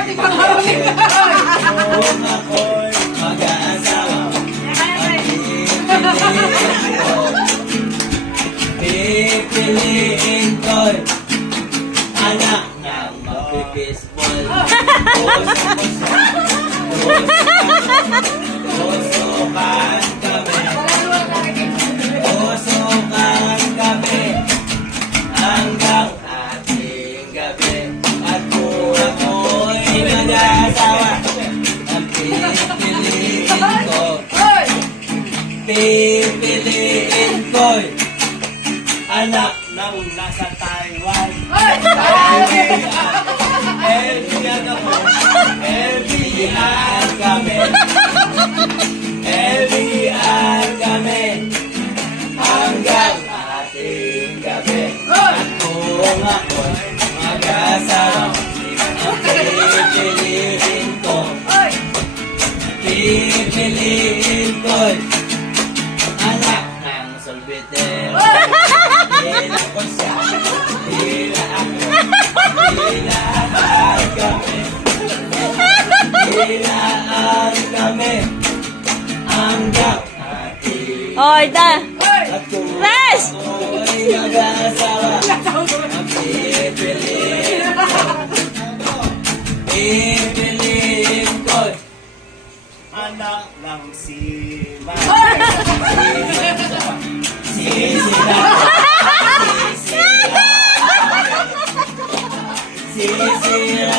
natin panghuli. Kung ako'y mag-aasawa, pipiliin ko'y anak ng mag-baseball. Usukan kami, usukan kami, hanggang ating gabi. At kung ako'y nag-aasawa, ang pipiliin ko'y anak ng nasa Taiwan. LBR ako, LBR kami, LBR kami, hanggang ating gabi. At kung ako'y mag-asawa, ang pipiliin ko'y anak ng solbitero. Hila ko siya, hila ako, hilaan kami, hilaan kami, hanggang ating Oy, da. at kung Res! ako'y mag-asawa, ang pipiliin ko'y anak ng sima. Sisira